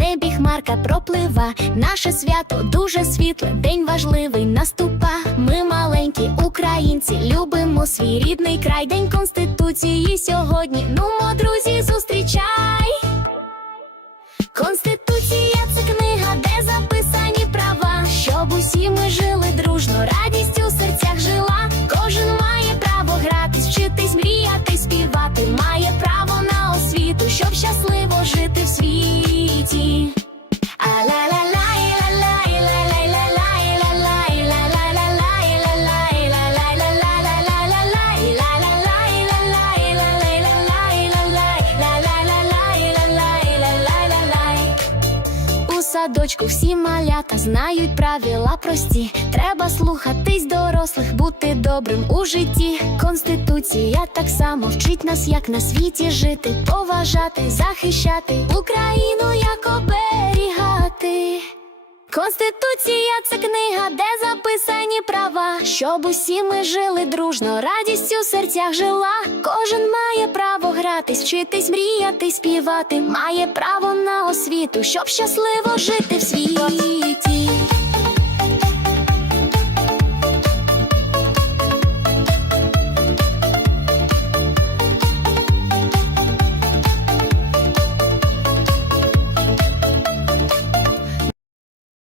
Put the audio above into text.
небі хмарка проплива. Наше свято дуже світле, день важливий наступа. Ми маленькі українці, любимо свій рідний край. День конституції сьогодні. Нумо, друзі, зустрічай. Конституція це книга, де записані права, щоб усі ми жили садочку всі малята знають правила прості. Треба слухатись дорослих, бути добрим у житті. Конституція так само вчить нас, як на світі жити, поважати, захищати Україну, як оберігати. Конституція це книга, де записані права, щоб усі ми жили дружно, радість у серцях жила. Кожен має право гратись, вчитись, мріяти, співати, має право на освіту, щоб щасливо жити в світі.